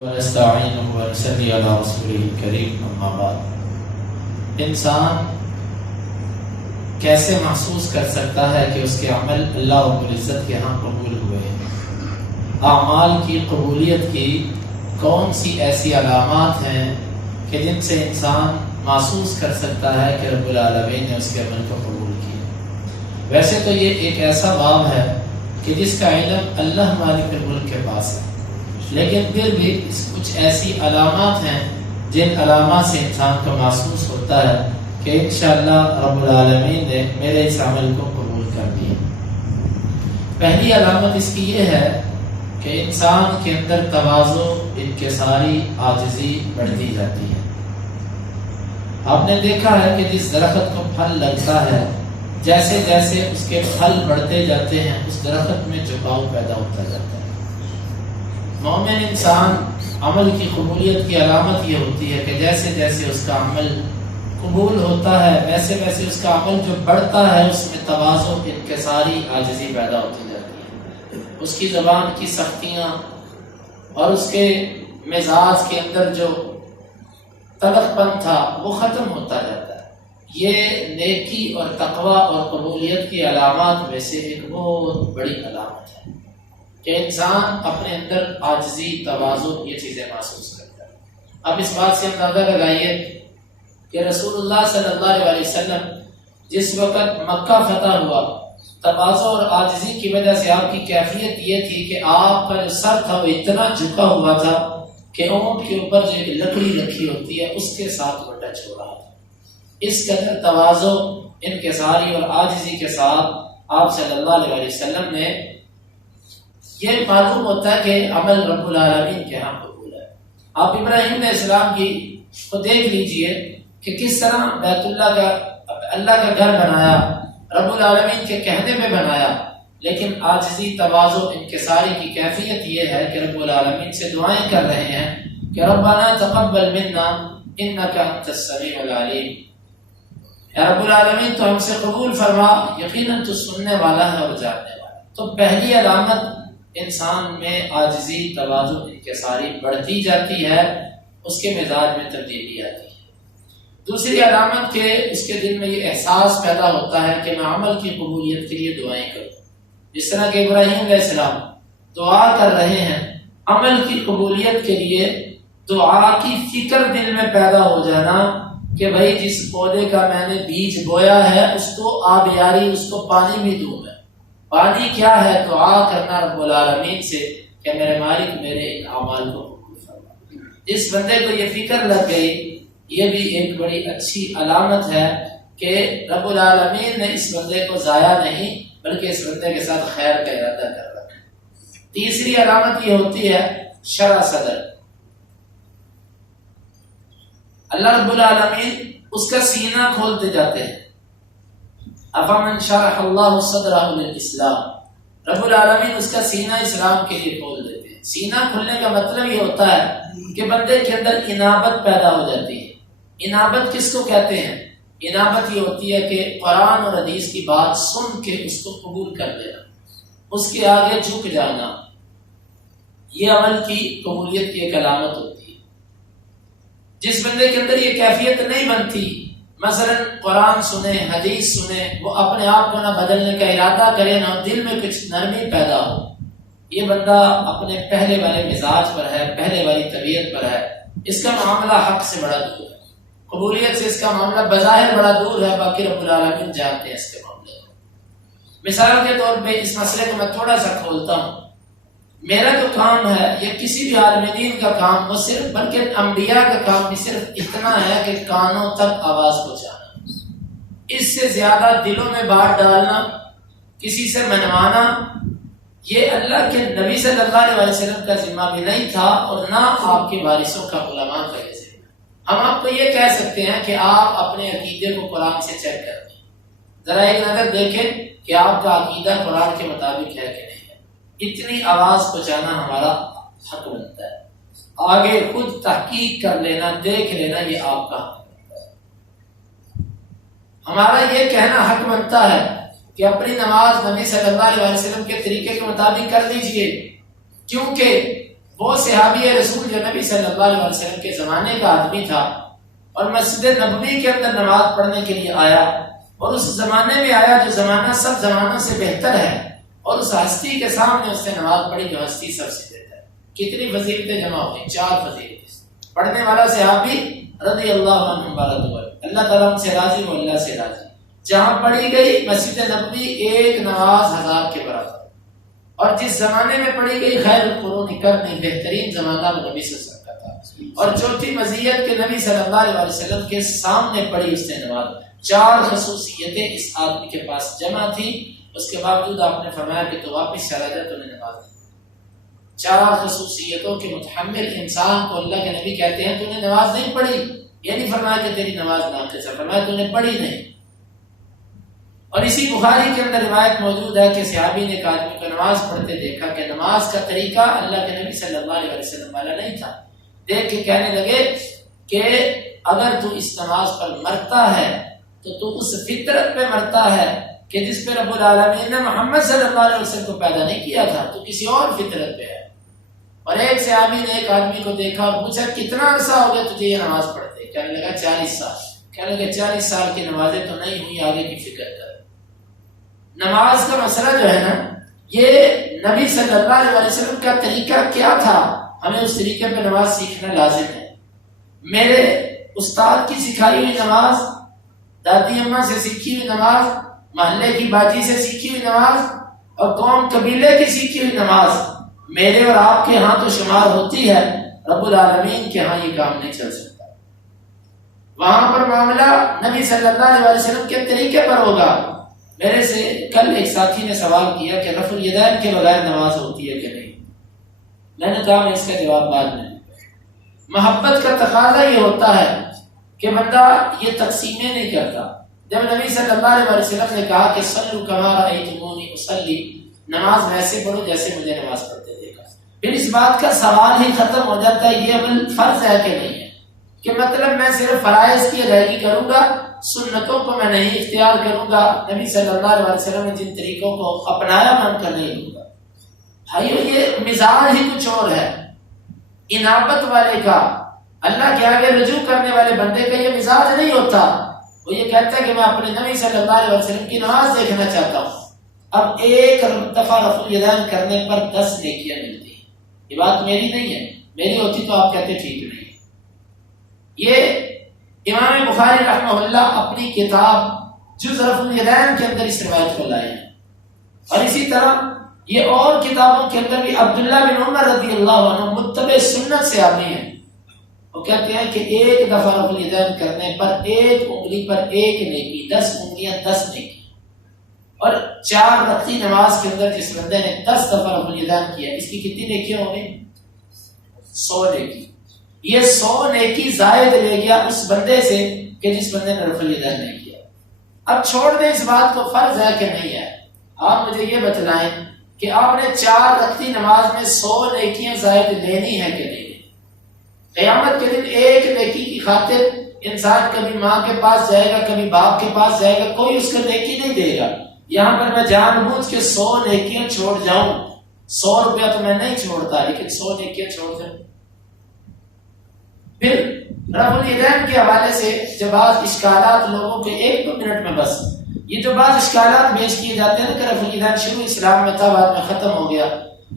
ونستعینہ ونصلی علی رسولہ الکریم اما بعد۔ انسان کیسے محسوس کر سکتا ہے کہ اس کے عمل اللہ رب العزت کے ہاں قبول ہوئے ہیں؟ اعمال کی قبولیت کی کون سی ایسی علامات ہیں کہ جن سے انسان محسوس کر سکتا ہے کہ رب العالمین نے اس کے عمل کو قبول کیا؟ ویسے تو یہ ایک ایسا باب ہے کہ جس کا علم اللہ مالک الملک کے پاس ہے، لیکن پھر بھی کچھ ایسی علامات ہیں جن علامات سے انسان کو محسوس ہوتا ہے کہ انشاءاللہ رب العالمین نے میرے اس عمل کو قبول کر دیا۔ پہلی علامت اس کی یہ ہے کہ انسان کے اندر تواضع، انکساری، عاجزی بڑھتی جاتی ہے۔ آپ نے دیکھا ہے کہ جس درخت کو پھل لگتا ہے، جیسے جیسے اس کے پھل بڑھتے جاتے ہیں اس درخت میں جھکاؤ پیدا ہوتا جاتا ہے۔ مومن انسان عمل کی قبولیت کی علامت یہ ہوتی ہے کہ جیسے جیسے اس کا عمل قبول ہوتا ہے ویسے ویسے اس کا عمل جو بڑھتا ہے اس میں تواضع، انکساری، عاجزی پیدا ہوتی جاتی ہے۔ اس کی زبان کی سختیاں اور اس کے مزاج کے اندر جو تلخ پن تھا وہ ختم ہوتا جاتا ہے۔ یہ نیکی اور تقوی اور قبولیت کی علامات میں سے ایک بہت بڑی علامت ہے کہ انسان اپنے اندر عاجزی، تواضع یہ چیزیں محسوس کرتا ہے۔ اب اس بات سے اندازہ لگائیے کہ رسول اللہ صلی اللہ علیہ وسلم جس وقت مکہ فتح ہوا، تواضع اور عاجزی کی وجہ سے آپ کی کیفیت یہ تھی کہ آپ کا جو سر تھا وہ اتنا جھکا ہوا تھا کہ اونٹ کے اوپر جو ایک لکڑی رکھی ہوتی ہے اس کے ساتھ وہ ٹچ ہو رہا تھا۔ اس قدر تواضع، انکساری اور عاجزی کے ساتھ آپ صلی اللہ علیہ وسلم نے یہ معلوم ہوتا ہے کہ عمل رب العالمین کے ہاں قبول ہے۔ آپ ابراہیم علیہ السلام کی کو دیکھ لیجئے کہ کس طرح بیت اللہ کا گھر بنایا، رب العالمین کے کہنے میں بنایا، لیکن عاجزی، تواضع، انکساری کی کیفیت یہ ہے کہ رب العالمین سے دعائیں کر رہے ہیں کہ ربنا تقبل منا انک انت السمیع العلیم، اے رب العالمین تو ہم سے قبول فرما، یقیناً تو سننے والا ہے اور جاننے والا۔ تو پہلی علامت انسان میں عاجزی، تواضع، انکساری بڑھتی جاتی ہے، اس کے مزاج میں تبدیلی آتی ہے۔ دوسری علامت کہ اس کے دل میں یہ احساس پیدا ہوتا ہے کہ میں عمل کی قبولیت کے لیے دعائیں کروں۔ جس طرح کہ ابراہیم علیہ السلام دعا کر رہے ہیں عمل کی قبولیت کے لیے، دعا کی فکر دل میں پیدا ہو جانا کہ بھائی جس پودے کا میں نے بیج بویا ہے اس کو آبیاری، اس کو پانی بھی دوں میں۔ پانی کیا ہے؟ دعا کرنا رب العالمین سے کہ میرے مالک میرے ان اعمال کو قبول فرما۔ جس بندے کو یہ فکر لگ گئی، یہ بھی ایک بڑی اچھی علامت ہے کہ رب العالمین نے اس بندے کو ضائع نہیں بلکہ اس بندے کے ساتھ خیر کا ارادہ کر رکھا۔ تیسری علامت یہ ہوتی ہے شرح صدر۔ اللہ رب العالمین اس کا سینہ کھولتے جاتے ہیں۔ افمن شرح اللہ صدرہ للاسلام، رب العالمین اس کا سینہ اسلام کے لیے کھول دیتے ہیں۔ سینہ کھلنے کا مطلب یہ ہوتا ہے کہ بندے کے اندر انابت پیدا ہو جاتی ہے۔ انابت کس کو کہتے ہیں؟ انابت یہ ہوتی ہے کہ قرآن اور حدیث کی بات سن کے اس کو قبول کر لینا، اس کے آگے جھک جانا، یہ عمل کی قبولیت کی ایک علامت ہوتی ہے۔ جس بندے کے اندر یہ کیفیت نہیں بنتی، مثلا قرآن سنے، حدیث سنے، وہ اپنے آپ کو نہ بدلنے کا ارادہ کرے، نہ دل میں کچھ نرمی پیدا ہو، یہ بندہ اپنے پہلے والے مزاج پر ہے، پہلے والی طبیعت پر ہے، اس کا معاملہ حق سے بڑا دور ہے، قبولیت سے اس کا معاملہ بظاہر بڑا دور ہے، باقی رب العالمین جانتے ہیں اس کے معاملے کو۔ مثال کے طور پہ اس مسئلے کو میں تھوڑا سا کھولتا ہوں۔ میرا جو کام ہے یا کسی بھی عالم دین کا کام، وہ صرف بلکہ انبیاء کا کام بھی صرف اتنا ہے کہ کانوں تک آواز پہنچانا، اس سے زیادہ دلوں میں بات ڈالنا، کسی سے منوانا، یہ اللہ کے نبی صلی اللہ علیہ وسلم کا ذمہ بھی نہیں تھا اور نہ آپ کے وارثوں کا، علماء کا یہ ذمہ۔ ہم آپ کو یہ کہہ سکتے ہیں کہ آپ اپنے عقیدے کو قرآن سے چیک کر دیں، ذرا ایک نظر دیکھیں کہ آپ کا عقیدہ قرآن کے مطابق ہے کہ نہیں ہے۔ اتنی آواز پہنچانا ہمارا حق بنتا ہے، آگے خود تحقیق کر لینا، دیکھ لینا، یہ آپ کا حق بنتا ہے۔ ہمارا یہ کہنا حق بنتا ہے کہ اپنی نماز نبی صلی اللہ علیہ وسلم کے طریقے کے مطابق کر لیجئے، کیونکہ وہ صحابی رسول جو نبی صلی اللہ علیہ وسلم کے زمانے کا آدمی تھا اور مسجد نبوی کے اندر نماز پڑھنے کے لیے آیا، اور اس زمانے میں آیا جو زمانہ سب زمانوں سے بہتر ہے، اور اس ہستی کے سامنے اس نے نماز پڑھی جو ہستی سب سے بہتر ہے۔ کتنی فضیلتیں جمع ہوئی؟ 4 فضیلتیں۔ پڑھنے والا صحابی رضی اللہ عنہ بارک اللہ تعالیٰ ان سے راضی و اللہ سے راضی۔ جہاں پڑھی گئی مسجد نبوی ایک نماز 1000 کے برابر، اور جس زمانے میں پڑھی گئی خیر القرون قرنی، بہترین زمانہ وہ نبی صلی اللہ علیہ وسلم کا تھا۔ اور چوتھی مزیت کے نبی صلی اللہ علیہ وسلم کے سامنے پڑھی اس نے نماز۔ 4 خصوصیتیں اس آدمی کے پاس جمع تھی، اس کے باوجود آپ نے فرمایا کہ تو واپس چلا جا، تو نے نماز نہیں۔ 4 خصوصیتوں کے متحمل انسان کو اللہ کے نبی کہتے ہیں تو نے نماز نہیں پڑھی، یہ نہیں فرمایا کہ تیری نماز ناقص ہے، فرمایا تو نے پڑھی نہیں۔ اور اسی بخاری کے اندر روایت موجود ہے کہ صحابی نے ایک آدمی کو نماز پڑھتے دیکھا کہ نماز کا طریقہ اللہ کے نبی صلی اللہ علیہ وسلم والا نہیں تھا۔ دیکھ کے کہنے لگے کہ اگر تو اس نماز پر مرتا ہے تو اس فطرت پہ مرتا ہے کہ جس پہ رب العالمین نے محمد صلی اللہ علیہ وسلم کو پیدا نہیں کیا تھا، تو کسی اور فطرت پہ ہے۔ اور ایک صحابی نے ایک آدمی کو دیکھا اور پوچھا کتنا عرصہ ہو گیا تجھے یہ نماز پڑھتے؟ کہنے لگا 40 سال۔ کہنے لگا 40 سال کی نمازیں تو نہیں ہوئی، آگے کی فکر کر۔ نماز کا مسئلہ جو ہے نا، یہ نبی صلی اللہ علیہ وسلم کا طریقہ کیا تھا، ہمیں اس طریقے پہ نماز سیکھنا لازم ہے۔ میرے استاد کی سکھائی ہوئی نماز، دادی اماں سے سیکھی ہوئی نماز، محلے کی باجی سے سیکھی ہوئی نماز، اور قوم قبیلے کی سیکھی ہوئی نماز میرے اور آپ کے ہاں تو شمار ہوتی ہے، رب العالمین کے ہاں یہ کام نہیں چل سکتا۔ وہاں پر معاملہ نبی صلی اللہ علیہ وسلم کے طریقے پر ہوگا۔ میرے سے کل ایک ساتھی نے سوال کیا کہ رفع الیدین کے بغیر نماز ہوتی ہے کہ نہیں؟ میں نے کہا میں اس کا جواب بعد میں۔ محبت کا تقاضا یہ ہوتا ہے کہ بندہ یہ تقسیمیں نہیں کرتا۔ جب نبی صلی اللہ علیہ وسلم نے کہا کہ صلوا کما رأیتمونی اصلی، نماز ویسے پڑھو جیسے مجھے نماز پڑھتے دیکھا، پھر اس بات کا سوال ہی ختم ہو جاتا ہے یہ عمل فرض ہے کہ نہیں ہے، کہ مطلب میں صرف فرائض کی ادائیگی کروں گا، سنتوں کو میں نہیں اختیار کروں گا، نبی صلی اللہ علیہ وسلم نے جن طریقوں کو اپنایا میں ان کا نہیں لوں گا۔ بھائیو یہ مزاج ہی کچھ اور ہے۔ انابت والے کا، اللہ کے آگے رجوع کرنے والے بندے کا یہ مزاج نہیں ہوتا۔ وہ یہ کہتا ہے کہ میں اپنے نبی صلی اللہ علیہ وسلم کی نماز دیکھنا چاہتا ہوں۔ اب ایک دفعہ رفع الیدین کرنے پر 10 نیکیاں ملتی ہیں۔ یہ بات میری نہیں ہے، میری ہوتی تو آپ کہتے ٹھیک نہیں۔ یہ امام بخاری رحمہ اللہ اپنی کتاب جز رفع الیدین کے اندر اس روایت کو لائے ہیں، اور اسی طرح یہ اور کتابوں کے اندر بھی عبداللہ بن عمر رضی اللہ عنہ متبع سنت سے آدمی ہیں، وہ کہتے ہیں کہ ایک دفعہ رفع الیدین کرنے پر ایک انگلی پر ایک نیکی، 10 انگلیاں 10 نیکی۔ اور 4 رکعتی نماز کے اندر جس بندے نے 10 دفعہ رفع الیدین کیا، اس کی کتنی نیکیاں ہو گئی؟ 100 نیکی۔ یہ 100 نیکی زائد لے گیا اس بندے سے کہ جس بندے نے رفع الیدین نہیں کیا۔ اب چھوڑ دیں اس بات کو فرض ہے کہ نہیں ہے، آپ مجھے یہ بتلائیں کہ آپ نے 4 رکعتی نماز میں 100 نیکیاں زائد لینی ہے کہ نہیں؟ قیامت کے دن ایک نیکی کی خاطر انسان کبھی ماں کے پاس جائے گا، کبھی باپ کے پاس جائے گا، کوئی اس کو نیکی نہیں دے گا۔ یہاں پر میں جان بوجھ کے 100 نیکیاں چھوڑ جاؤں، 100 روپیہ تو میں نہیں چھوڑتا، لیکن 100 نیکیاں چھوڑ جاؤں۔ پھر رفع الیدین کے حوالے سے جو بعض اشکالات لوگوں کے 1-2 منٹ میں بس، یہ جو بعض اشکالات پیش کیے جاتے ہیں کہ رفع الیدین شروع اسلام میں تھا، بعد میں ختم ہو گیا،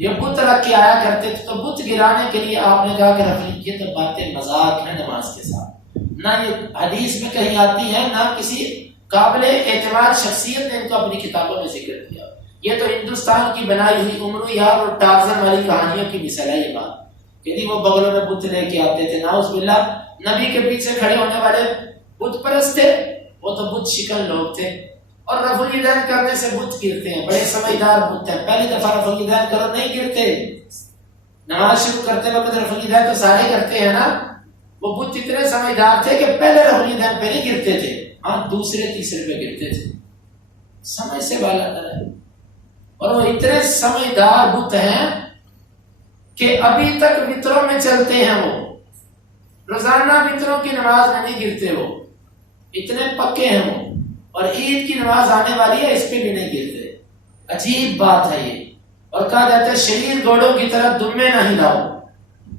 یہ بت رکھ کے آیا کرتے تھے، تو بت گرانے کے لیے آپ نے کہا کہ رفع الیدین، یہ تو باتیں مذاق ہیں نماز کے ساتھ، نہ یہ حدیث میں کہیں آتی ہے، نہ کسی قابل اعتماد شخصیت نے ان کو اپنی کتابوں میں ذکر کیا۔ یہ تو ہندوستان کی بنائی ہوئی عمرو یار اور ٹارزن والی کہانیوں کی مثال ہے یہ بات، کہ وہ بغلوں میں بت لے کے آتے تھے، نعوذ باللہ نبی کے پیچھے کھڑے ہونے والے بت پرست تھے، وہ تو بت شکن لوگ تھے، اور رفع الیدین کرنے سے بت گرتے ہیں، بڑے سمجھدار بت ہیں، پہلی دفعہ رفع الیدین کرو نہیں گرتے، نماز شروع کرتے وقت رفع الیدین تو سارے کرتے ہیں نا، وہ بت اتنے سمجھدار تھے کہ پہلے رفع الیدین پہ نہیں گرتے تھے، ہاں دوسرے تیسرے پہ گرتے تھے، سمجھ سے بالا تر ہے، اور وہ اتنے سمجھدار بت ہیں کہ ابھی تک وطروں میں چلتے ہیں، وہ روزانہ وطروں کی نماز میں نہیں گرتے، وہ اتنے پکے ہیں وہ، اور عید کی نماز آنے والی ہے اس پہ بھی نہیں گرتے۔ عجیب بات ہے یہ، اور کہا جاتا ہے شریر گھوڑوں کی طرح دمے نہ ہلاؤ،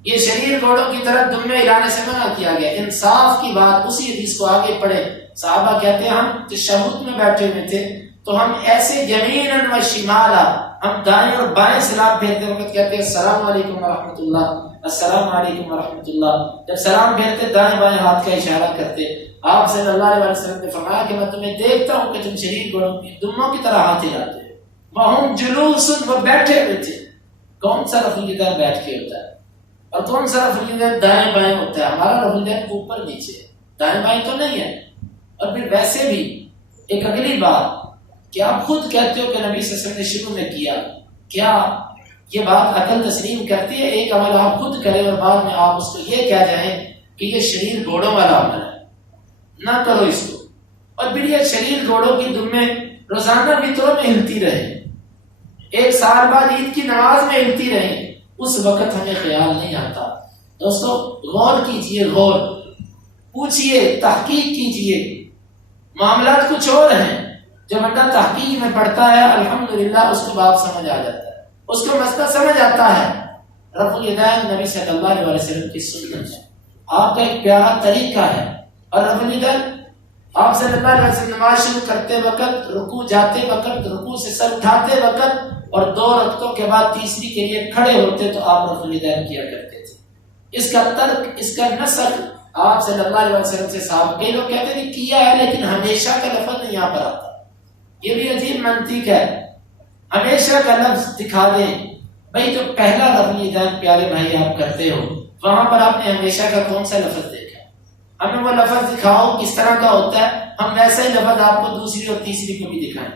یہ شریر گھوڑوں کی طرف دمے ہلانے سے منع کیا گیا. انصاف کی بات اسی حدیث کو آگے پڑھے. صحابہ کہتے ہیں ہم تشہد میں بیٹھے ہوئے تھے تو ہم ایسے یمیناً و شمالا، ہم دائیں اور بائیں سلام پھیرتے وقت کہتے ہیں السلام علیکم ورحمۃ اللہ، السلام علیکم ورحمۃ اللہ. جب سلام پھیرتے دائیں بائیں ہاتھ کا اشارہ کرتے. آپ صلی اللہ علیہ وسلم نے فرمایا کہ میں تمہیں دیکھتا ہوں کہ تم شریر گھوڑوں کی دموں کی طرح ہاتھ ہلاتے ہو. وہم جلوس، وہ بیٹھے ہوئے تھے. کون سا رفع الیدین بیٹھ کے ہوتا ہے اور کون سا رفع الیدین دائیں بائیں ہوتا ہے؟ ہمارا رفع الیدین اوپر نیچے، دائیں بائیں تو نہیں ہے. اور پھر ویسے بھی ایک اگلی بات کہ آپ خود کہتے ہو کہ نبی صلی اللہ علیہ وسلم نے شروع میں کیا، کیا یہ بات عقل تسلیم کرتی ہے؟ ایک عمل آپ خود کریں اور بعد میں آپ اس کو یہ کہہ جائیں کہ یہ شریر گھوڑوں والا عمل ہے، نہ کرو اس کو. اور پھر یہ شریر گھوڑوں کی دمیں روزانہ وطروں میں ہلتی رہے، ایک سال بعد عید کی نماز میں ہلتی رہے، اس وقت ہمیں خیال نہیں آتا. دوستو غور کیجئے، غور پوچھئے، تحقیق کیجئے. معاملات کچھ اور ہیں. جو بندہ تحقیق میں پڑھتا ہے الحمدللہ اس کو بات سمجھ آ جاتا ہے، اس کو مسئلہ سمجھ آتا ہے. رفع الیدین نبی صلی اللہ علیہ وسلم کی سنت ہے، آپ کا ایک پیارا طریقہ ہے. اور رفع الیدین آپ صلی اللہ علیہ وسلم نماز شروع کرتے وقت، رکوع جاتے وقت، رکوع سے سر اٹھاتے وقت اور 2 رکعتوں کے بعد تیسری کے لیے کھڑے ہوتے تو آپ رفع الیدین کیا کرتے تھے. اس کا ترک، اس کا نسخ آپ صلی اللہ علیہ وسلم سے صاحب. کئی لوگ کہتے ہیں کیا ہے لیکن ہمیشہ کا لفظ نہیں یہاں پر آتا. یہ بھی عجیب منطق ہے. ہمیشہ کا لفظ دکھا دیں. بھئی جو پہلا رفع الیدین پیارے بھائی آپ کرتے ہو وہاں پر آپ نے ہمیشہ کا کون سا لفظ دیکھا؟ ہمیں وہ لفظ دکھاؤ کس طرح کا ہوتا ہے، ہم ویسا ہی لفظ آپ کو دوسری اور تیسری کو بھی دکھائیں.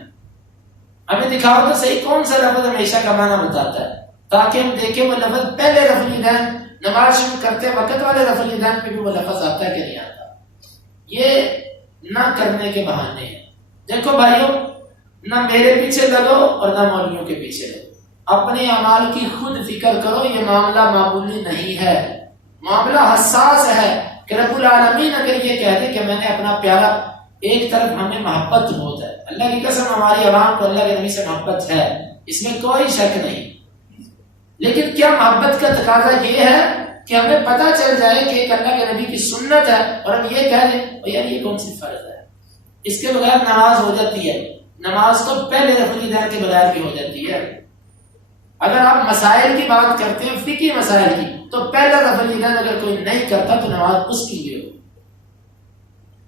ہمیں دکھاؤ تو صحیح کون سا لفظ ہمیشہ کا معنی بتاتا ہے، تاکہ ہم دیکھیں وہ لفظ پہلے رفع الیدین نماز شروع کرتے وقت والے رفع الیدین پہ بھی وہ لفظ آتا ہے کہ نہیں آتا. یہ نہ کرنے کے بہانے ہیں. دیکھو بھائیوں، نہ میرے پیچھے لگو اور نہ مولویوں کے پیچھے لگو. اپنے اعمال کی خود فکر کرو. یہ معاملہ معمولی نہیں ہے، معاملہ حساس ہے. کہ رب العالمین اگر یہ کہہ دے کہ میں نے اپنا پیارا، ایک طرف ہمیں محبت بہت ہے، اللہ کی قسم ہماری عوام کو اللہ کے نبی سے محبت ہے، اس میں کوئی شک نہیں. لیکن کیا محبت کا تقاضا یہ ہے کہ ہمیں پتہ چل جائے کہ ایک اللہ کے نبی کی سنت ہے اور ہم یہ کہہ دیں یار یہ کون سی فرض ہے، اس کے بغیر نماز ہو جاتی ہے. نماز تو پہلے رفع الیدین کے بغیر بھی ہو جاتی ہے. اگر آپ مسائل کی بات کرتے ہیں، فقہی مسائل کی، تو پہلا رفع الیدین اگر کوئی نہیں کرتا تو نماز اس کی بھی ہو.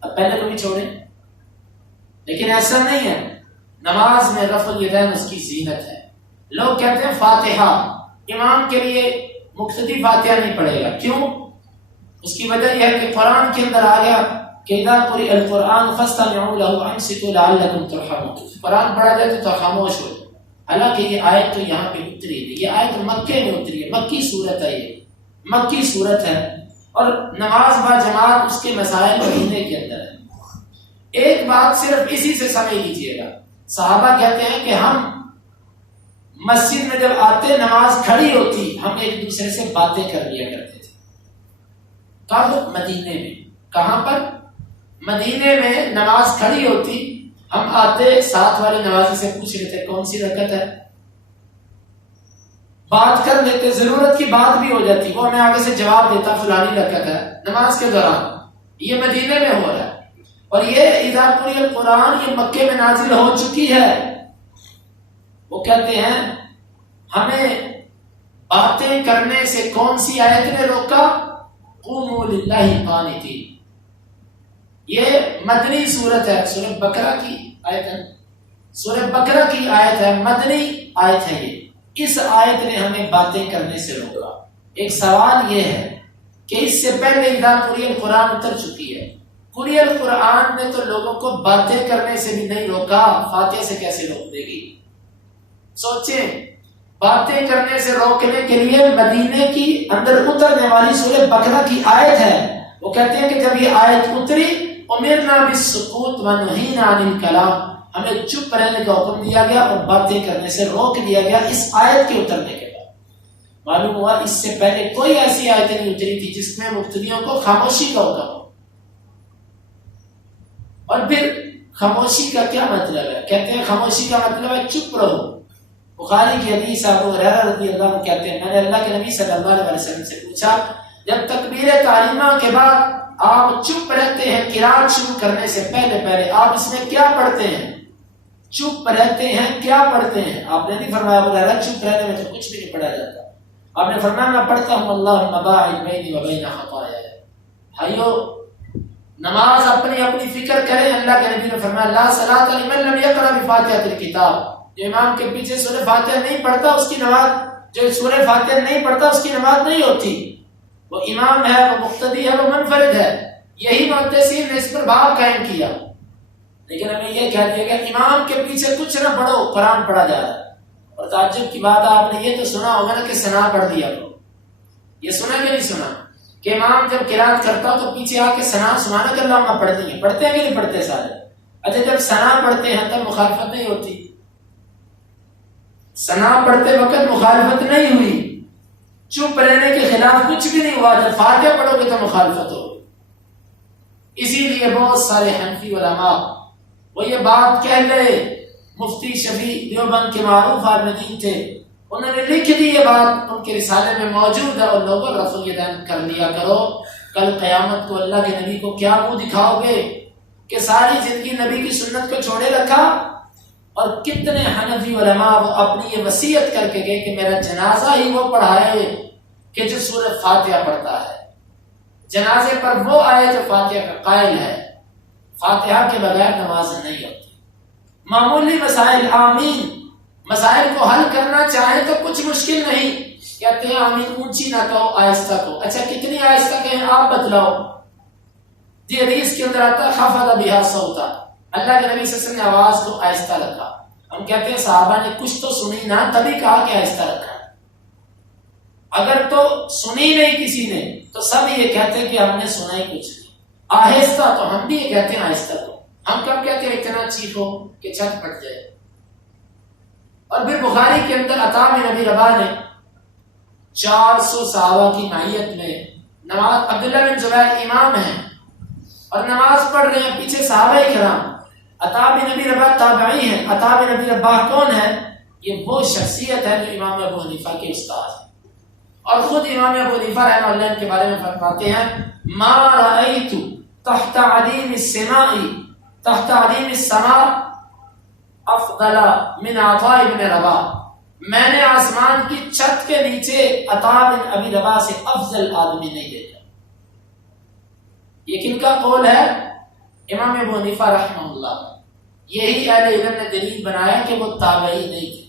اب پہلے کو بھی چھوڑیں، لیکن ایسا نہیں ہے. نماز میں رفع الیدین اس کی زینت ہے. لوگ کہتے ہیں فاتحہ امام کے لیے مقتدی فاتحہ نہیں پڑھے گا، کیوں؟ اس کی وجہ یہ ہے کہ قرآن کے اندر آ گیا کہ اذا قرئ القرآن فاستمعوا له وانصتوا لعلكم ترحمون. قرآن پڑھا جائے تو خاموش ہو. حالانکہ یہ آیت تو یہاں پہ اتری ہے، یہ آیت مکے میں اتری ہے، مکی صورت ہے، یہ مکی صورت ہے. اور نماز با جماعت اس کے مسائل مدینے کے اندر ہے. ایک بات صرف اسی سے سمجھ لیجیے گا. صحابہ کہتے ہیں کہ ہم مسجد میں جب آتے نماز کھڑی ہوتی ہم ایک دوسرے سے باتیں کر لیا کرتے تھے. کب؟ مدینے میں. کہاں پر؟ مدینے میں نماز کھڑی ہوتی، ہم آتے ساتھ والے نمازی سے پوچھ لیتے کون سی رکعت ہے، بات کر لیتے، ضرورت کی بات بھی ہو جاتی، وہ ہمیں آگے سے جواب دیتا فلانی رکعت ہے نماز کے دوران. یہ مدینے میں ہو رہا ہے. اور یہ اذا قرئ القرآن یہ مکے میں نازل ہو چکی ہے. وہ کہتے ہیں ہمیں باتیں کرنے سے کون سی آیت نے روکا؟ قوموا للہ قانتین. یہ مدنی صورت ہے، سورہ بقرہ کی آیت ہے، سورہ بقرہ کی آیت ہے، مدنی آیت ہے. یہ اس آیت نے ہمیں باتیں کرنے سے روکا. ایک سوال یہ ہے کہ اس سے پہلے اذا قرئ القرآن اتر چکی ہے. قرئ القرآن نے تو لوگوں کو باتیں کرنے سے بھی نہیں روکا، فاتحہ سے کیسے روک دے گی؟ سوچیں، باتیں کرنے سے روکنے کے لیے مدینے کی اندر اترنے والی سورہ بقرہ کی آیت ہے. وہ کہتے ہیں کہ جب یہ آیت اتری امرنا بالسکوت ونہینا عن الکلام، ہمیں چپ رہنے کا حکم دیا گیا اور باتیں کرنے سے روک دیا گیا اس آیت کے اترنے کے بعد. معلوم ہوا اس سے پہلے کوئی ایسی آیت نہیں اتری تھی جس میں مقتدیوں کو خاموشی کا حکم ہو. اور پھر خاموشی کا کیا مطلب ہے؟ کہتے ہیں خاموشی کا مطلب ہے چپ رہو. بخاری کی حدیث ابو ہریرہ رضی اللہ عنہ کہتے ہیں میں نے اللہ کے نبی صلی اللہ علیہ وسلم سے پوچھا جب تکبیر تحریمہ کے بعد آپ چپ رہتے ہیں قرات شروع کرنے سے پہلے آپ اس میں کیا پڑھتے ہیں؟ چپ رہتے ہیں کیا پڑھتے ہیں؟ آپ نے نہیں فرمایا ابو ہریرہ چپ رہنے میں تو کچھ بھی نہیں پڑھا جاتا. آپ نے فرمایا میں پڑھتا ہوں اللہم باعد بینی و بین خطایا. بھائیو نماز اپنی اپنی فکر کریں. اللہ کے نبی نے فرمایا لا صلاۃ لمن لم یقرأ بفاتحۃ الکتاب. جو امام کے پیچھے سورہ فاتحہ نہیں پڑھتا اس کی نماز، جو سورہ فاتحہ نہیں پڑھتا اس کی نماز نہیں ہوتی. وہ امام ہے، وہ مقتدی ہے، وہ منفرد ہے. یہی محدثین نے اس پر باب قائم کیا. لیکن ہمیں یہ کہہ دیا کہ امام کے پیچھے کچھ نہ پڑھو، قرآن پڑھا جا رہا ہے. اور تعجب کی بات آپ نے یہ تو سنا ہوگا نا کہ ثنا پڑھ دیا کرو. یہ سنا کہ نہیں سنا کہ امام جب قرات کرتا ہو تو پیچھے آ کے ثنا سبحان اللہ پڑھتے ہیں. پڑھتے ہیں کہ نہیں پڑھتے سارے؟ اچھا جب ثنا پڑھتے ہیں تب مخالفت نہیں ہوتی؟ ثنا پڑھتے وقت مخالفت نہیں ہوئی، چپ رہنے کے خلاف کچھ بھی نہیں ہوا. جب فاتحہ پڑھو گے تو مخالفت ہو. اسی لیے بہت سارے حنفی علماء وہ یہ بات کہہ گئے. مفتی شفیع دیوبند کے معروف عالم دین تھے، انہوں نے لکھ دی یہ بات، ان کے رسالے میں موجود ہے. اور لوگوں رفع یدین کر لیا کرو. کل قیامت کو اللہ کے نبی کو کیا منہ دکھاؤ گے کہ ساری زندگی نبی کی سنت کو چھوڑے رکھا؟ اور کتنے حنفی علماء وہ اپنی یہ وصیت کر کے گئے کہ میرا جنازہ ہی وہ پڑھائے کہ جو سورہ فاتحہ پڑھتا ہے، جنازے پر وہ آئے جو فاتحہ کا قائل ہے. فاتحہ کے بغیر نماز نہیں ہوتی. معمولی مسائل آمین مسائل کو حل کرنا چاہیں تو کچھ مشکل نہیں. کہتے ہیں آمین اونچی نہ کہو آہستہ کہو. اچھا کتنی آہستہ کہیں آپ بتلاؤ. جی حدیث کے اندر آتا ہے خفض بہا صوتا، اللہ کے نبی صلی اللہ علیہ وسلم نے آواز کو آہستہ رکھا. ہم کہتے ہیں صحابہ نے کچھ تو سنی نہ تبھی کہا کہ آہستہ رکھا. اگر تو سنی نہیں کسی نے تو سب یہ کہتے ہیں کہ ہم نے سنا ہی کچھ نہیں. آہستہ تو ہم بھی یہ کہتے ہیں آہستہ تو ہم کب کہتے ہیں اتنا چیخو کہ چھت پھٹ جائے. اور پھر بخاری کے اندر عطا بن ابی رباح نے 400 صحابہ کی معیت میں نماز، عبداللہ بن زبیر امام ہیں اور نماز پڑھ رہے ہیں، پیچھے صحابہ کرام. عطا بن ابی رباح تابعی ہیں. عطا بن ابی رباح کون ہے؟ یہ وہ شخصیت ہے جو امام ابو حنیفہ کے استاد ہیں. اور خود امام ابو حنیفہ رحمہ اللہ کے بارے میں فرماتے ہیں ما رأیت تحت عدیم السماء تحت عدیم السماء افضل من عطاء بن رباح. میں نے آسمان کی چھت کے نیچے عطا بن ابی رباح سے افضل آدمی نہیں دیکھا. یہ کن کا قول ہے؟ امام ابو حنیفہ رحمہ اللہ. یہی اہل علم نے دلیل بنایا کہ وہ تابعی نہیں تھے.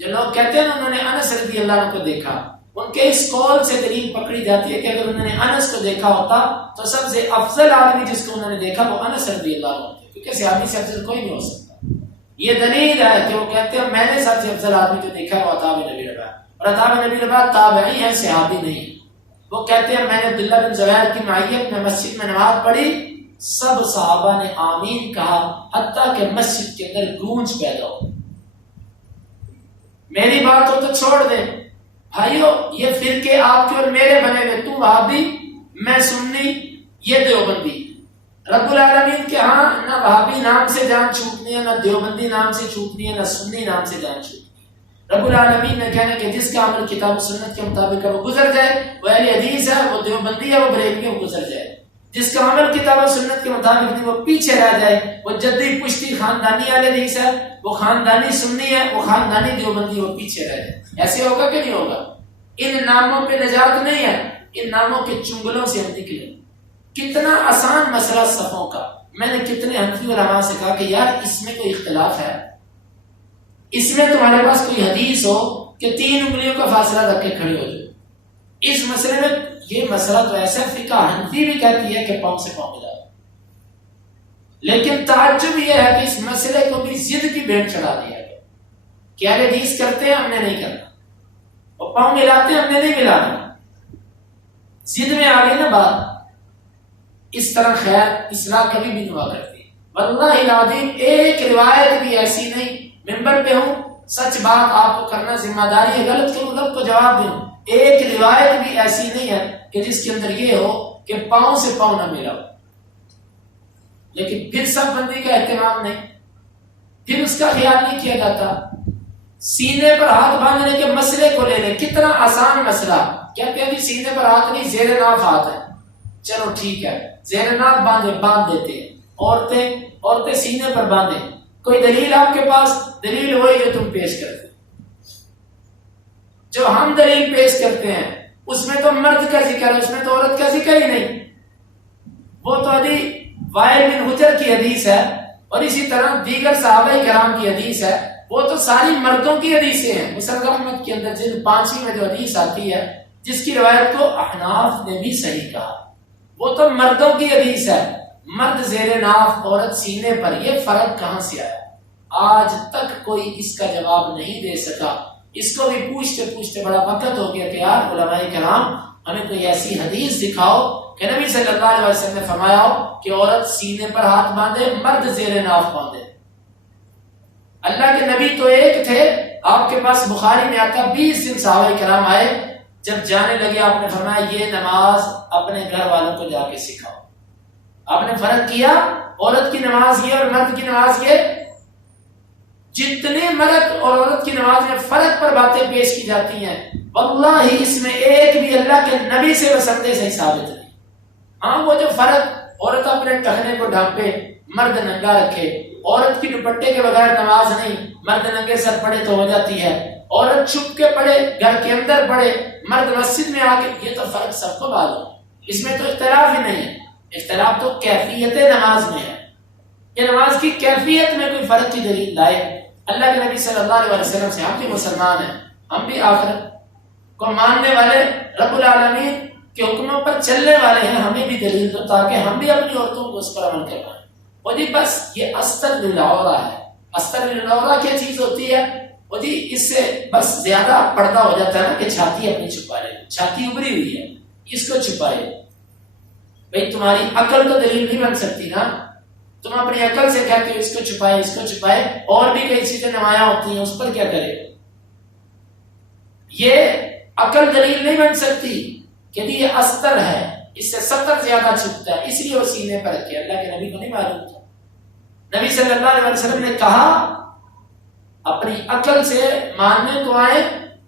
جو لوگ کہتے ہیں انہوں نے انس رضی اللہ عنہ کو دیکھا، ان کے اس قول سے دلیل پکڑی جاتی ہے کہ اگر انہوں نے انس کو دیکھا ہوتا تو سب سے افضل آدمی جس کو انہوں نے دیکھا وہ انس رضی اللہ عنہ تھے، کیونکہ صحابی سے افضل کوئی نہیں ہو سکتا. یہ دلیل ہے کہ وہ کہتے ہیں میں نے سب سے افضل آدمی جو دیکھا وہ عطا بن ابی رباح. اور عطا بن ابی رباح تابعی ہیں، صحابی نہیں. وہ کہتے ہیں میں نے عبداللہ بن زبیر کی معیت میں مسجد میں نماز پڑھی، سب صحابہ نے آمین کہا حتیٰ کہ مسجد کے اندر گونج پیدا ہو. میری بات ہو تو چھوڑ دیں بھائیو، یہ فرقے آپ کے اور میرے بنے ہوئے، تو وہابی میں سنی یہ دیوبندی. رب العالمین کے ہاں نہ وہابی نام سے جان چھوٹنی ہے، نہ دیوبندی نام سے چھوٹنی ہے، نہ سنی نام سے جان چھوٹنی ہے. رب العالمین نے کہنا کہ جس کا عمل کتاب و سنت کے مطابق ہے وہ گزر جائے، وہ اہل حدیث ہے، وہ دیوبندی ہے، وہ بریلوی ہے، وہ گزر جائے. جس کا عمل کتاب و سنت کے مطابق نہیں وہ پیچھے رہ جائے، وہ جدی پشتی خاندانی اہل حدیث ہے، وہ خاندانی سنی ہے، وہ خاندانی دیوبندی، وہ پیچھے رہ جائے. ایسے ہوگا کہ نہیں ہوگا؟ ان ناموں پہ نجات نہیں ہے، ان ناموں کے چنگلوں سے ہم نکلیں. کتنا آسان مسئلہ صفوں کا. میں نے کتنے حنفی علماء سے کہا کہ یار اس میں کوئی اختلاف ہے، اس میں تمہارے پاس کوئی حدیث ہو کہ 3 انگلیوں کا فاصلہ رکھ کے کھڑے ہو جائے. اس مسئلے میں یہ مسئلہ تو ایسا فقہ حنفی بھی کہتی ہے کہ پاؤں سے پاؤں ملا. لیکن تعجب یہ ہے کہ اس مسئلے کو بھی ضد کی بھیٹ چڑھا دیا گیا. کیا حدیث کرتے ہیں ہم نے نہیں کرنا، اور پاؤں ملاتے ہیں ہم نے نہیں ملانا. ضد میں آ گئی نا بات. اس طرح خیر اصلاح کبھی بھی نہیں ہوا کرتی. واللہ العظیم ایک روایت بھی ایسی نہیں، ممبر پہ ہوں سچ بات آپ کو کرنا ذمہ داری ہے، غلط کروں غلط کو جواب دوں. ایک روایت بھی ایسی نہیں ہے کہ جس کے اندر یہ ہو کہ پاؤں سے پاؤں نہ ملا ہو. لیکن پھر سب بندی کا اہتمام نہیں، پھر اس کا خیال نہیں کیا جاتا. سینے پر ہاتھ باندھنے کے مسئلے کو لے لیں، کتنا آسان مسئلہ. کہتے ہیں سینے پر ہاتھ نہیں، زیر ناف ہاتھ ہے. چلو ٹھیک ہے، زیر ناف باندھ دیتے ہیں. عورتیں سینے پر باندھیں. کوئی دلیل آپ کے پاس؟ دلیل وہی جو تم پیش کرتے، جو ہم دلیل پیش کرتے ہیں اس میں تو مرد کا ذکر ہے، اس میں تو عورت کا ذکر ہی نہیں. وہ تو وائل بن حجر کی حدیث ہے، اور اسی طرح دیگر صحابہ کرام کی حدیث ہے. وہ تو ساری مردوں کی حدیثیں ہیں. مسند احمد کے اندر جلد 5 میں جو حدیث آتی ہے جس کی روایت کو احناف نے بھی صحیح کہا، وہ تو مردوں کی حدیث ہے. مرد زیر ناف، عورت سینے پر. یہ فرق کہاں سے آیا؟ آج تک کوئی اس کا جواب نہیں دے سکا. اس کو بھی پوچھتے پوچھتے بڑا وقت ہو گیا کہ یار علماء کرام ہمیں کوئی ایسی حدیث دکھاؤ کہ نبی صلی اللہ علیہ وسلم نے فرمایا ہو کہ عورت سینے پر ہاتھ باندھے، مرد زیر ناف باندھے. اللہ کے نبی تو ایک تھے. آپ کے پاس بخاری میں آتا 20 دن صحابہ کرام آئے. جب جانے لگے آپ نے فرمایا یہ نماز اپنے گھر والوں کو جا کے سکھاؤ. آپ نے فرق کیا، عورت کی نماز یہ اور مرد کی نماز یہ. جتنے مرد اور عورت کی نماز میں فرق پر باتیں پیش کی جاتی ہیں، واللہ اس میں ایک بھی اللہ کے نبی سے بسندے سے ثابت نہیں. ہاں وہ جو فرق، عورت اپنے ٹخنے کو ڈھانپے، مرد ننگا رکھے. عورت کی دوپٹے کے بغیر نماز نہیں، مرد ننگے سر پڑے تو ہو جاتی ہے. عورت چھپ کے پڑھے، گھر کے اندر پڑھے، مرد مسجد میں آ کے. یہ تو فرق سب کو معلوم، اس میں تو اختلاف ہی نہیں ہے. اختلاف تو کیفیت نماز میں ہے کہ نماز کی کیفیت میں کوئی فرق کی دلیل لائے. اللہ کے نبی صلی اللہ علیہ وسلم سے ہم بھی مسلمان ہیں، ہم بھی آخرت کو ماننے والے، رب العالمین کے حکموں پر چلنے والے ہیں. ہمیں بھی دلیل دو تاکہ ہم بھی اپنی عورتوں کو اس پر عمل کر پائیں. وہ جی بس یہ استر للعورہ ہے. استر للعورہ کیا چیز ہوتی ہے؟ وہ جی اس سے بس زیادہ پردہ ہو جاتا ہے نا کہ چھاتی اپنی چھپا لے، چھاتی ابری ہوئی ہے اس کو چھپائے. بھئی تمہاری عقل تو دلیل نہیں بن سکتی نا. تم اپنی عقل سے کہتے ہو اس کو چھپائے، اس کو چھپائے. اور بھی کئی چیزیں نمایاں ہوتی ہیں، اس پر کیا کرے؟ یہ عقل دلیل نہیں بن سکتی کہ یہ استر ہے، اس سے ستر زیادہ چھپتا ہے اس لیے وہ سینے پر رکھے. اللہ کے نبی کو نہیں معلوم تھا. نبی صلی اللہ علیہ وسلم نے کہا اپنی عقل سے ماننے کو آئے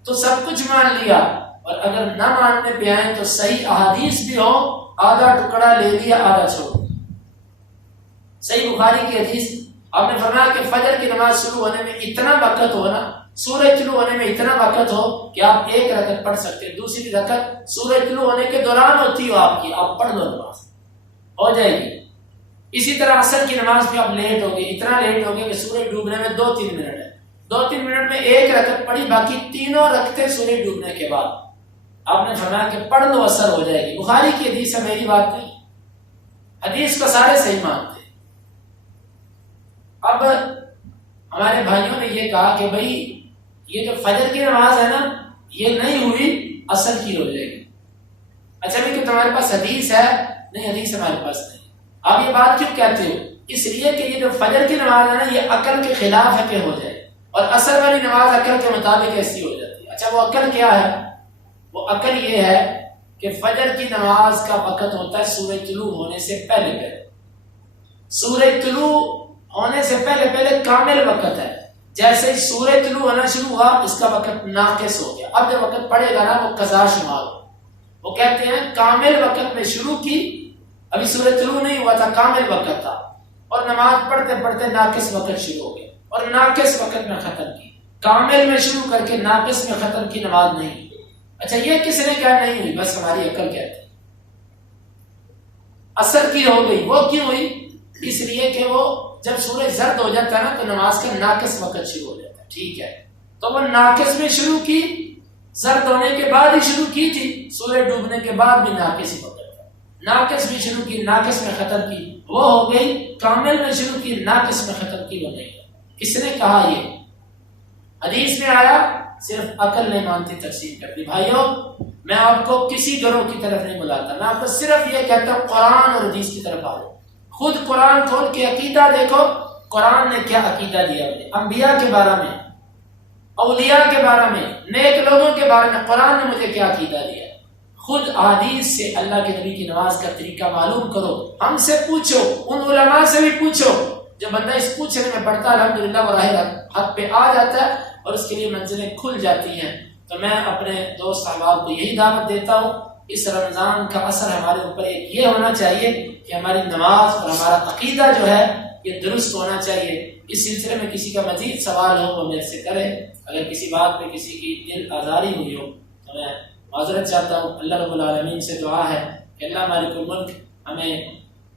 تو سب کچھ مان لیا، اور اگر نہ ماننے پہ آئے تو صحیح احادیث بھی ہو، آدھا ٹکڑا لے لیا آدھا چھوڑ. صحیح بخاری کی حدیث آپ نے فرمایا کہ فجر کی نماز شروع ہونے میں اتنا وقت ہو نا، سورج طلوع ہونے میں اتنا وقت ہو کہ آپ ایک رکعت پڑھ سکتے ہیں، دوسری رکعت سورج طلوع ہونے کے دوران ہوتی ہو آپ کی، آپ پڑھ لو، نماز ہو جائے گی. اسی طرح عصر کی نماز بھی آپ لیٹ ہو گئے، اتنا لیٹ ہو گئے کہ سورج ڈوبنے میں 2-3 منٹ ہے. 2-3 منٹ میں ایک رکعت پڑھی، باقی تینوں رکعتیں سورج ڈوبنے کے بعد. آپ نے فرمایا کہ پڑھ لو، اثر ہو جائے گی. بخاری کی حدیث ہے، میری بات نہیں. حدیث کو سارے صحیح مانتے. اب ہمارے بھائیوں نے یہ کہا کہ بھائی یہ جو فجر کی نماز ہے نا یہ نہیں ہوئی، اثر کی ہو جائے گی. اچھا بھی کہ تمہارے پاس حدیث ہے؟ نہیں، حدیث ہمارے پاس نہیں. آپ یہ بات کیوں کہتے ہو؟ اس لیے کہ یہ جو فجر کی نماز ہے نا یہ عقل کے خلاف ہے کہ ہو جائے، اور اثر والی نماز عقل کے مطابق ایسی ہو جاتی ہے. اچھا وہ عقل کیا ہے؟ وہ عقل یہ ہے کہ فجر کی نماز کا وقت ہوتا ہے سورج طلوع ہونے سے پہلے پہلے. سورج طلوع ہونے سے پہلے پہلے کامل وقت ہے. جیسے سورج طلوع ہونا شروع ہوا اس کا وقت ناقص ہو گیا. اب جو وقت پڑے گا نا وہ قضا شمار ہو. وہ کہتے ہیں کامل وقت میں شروع کی، ابھی سورج طلوع نہیں ہوا تھا، کامل وقت تھا، اور نماز پڑھتے پڑھتے ناقص وقت شروع ہو گیا اور ناقص وقت میں ختم کی. کامل میں شروع کر کے ناقص میں ختم کی نماز نہیں. اچھا یہ کس نے کہا نہیں ہوئی؟ بس ہماری عقل کہتی ہے. اثر کی ہو گئی. وہ کیوں ہوئی؟ اس لیے کہ وہ جب سورج زرد ہو جاتا ہے نا تو نماز کا ناقص وقت شروع ہو جاتا ہے. ٹھیک ہے، تو وہ ناقص میں شروع کی، زرد ہونے کے بعد ہی شروع کی تھی، سورج ڈوبنے کے بعد بھی ناقص ہی وقت تھا. ناقص بھی شروع کی، ناقص میں ختم کی، وہ ہو گئی. کامل میں شروع کی، ناقص میں ختم کی، وہ نہیں. کس نے کہا؟ یہ حدیث میں آیا. صرف عقل نہیں مانتی، تقسیم کرتی. بھائیوں میں آپ کو کسی گروہ کی طرف نہیں بلاتا، میں آپ کو صرف یہ کہتا ہوں قرآن اور حدیث کی طرف آؤ. خود قرآن کھول کے عقیدہ دیکھو، قرآن نے کیا عقیدہ دیا ہے انبیاء کے بارے میں، اولیاء کے بارے میں، نیک لوگوں کے بارے میں. قرآن نے مجھے کیا عقیدہ دیا. خود احادیث سے اللہ کے نبی کی نماز کا طریقہ معلوم کرو. ہم سے پوچھو، ان علماء سے بھی پوچھو. جو بندہ اس پوچھنے میں پڑھتا الحمدللہ وہ راہ حق پہ آ جاتا ہے. اور اس کے لیے منزلیں کھل جاتی ہیں. تو میں اپنے دوست احباب کو یہی دعوت دیتا ہوں، اس رمضان کا اثر ہمارے اوپر ایک یہ ہونا چاہیے کہ ہماری نماز اور ہمارا عقیدہ جو ہے یہ درست ہونا چاہیے. اس سلسلے میں کسی کا مزید سوال ہو وہ میرے سے کرے. اگر کسی بات پہ کسی کی دل آزاری ہوئی ہو تو میں معذرت چاہتا ہوں. اللہ رب العالمین سے دعا ہے کہ اللہ مالک الملک ہمیں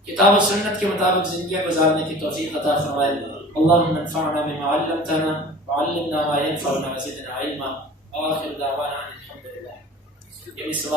کتاب و سنت کے مطابق زندگی گزارنے کی توفیق عطا فرمائے. اللهم انفعنا بما علمتنا وعلمنا ما ينفعنا وزدنا علما. آخر دعوانا الحمد لله.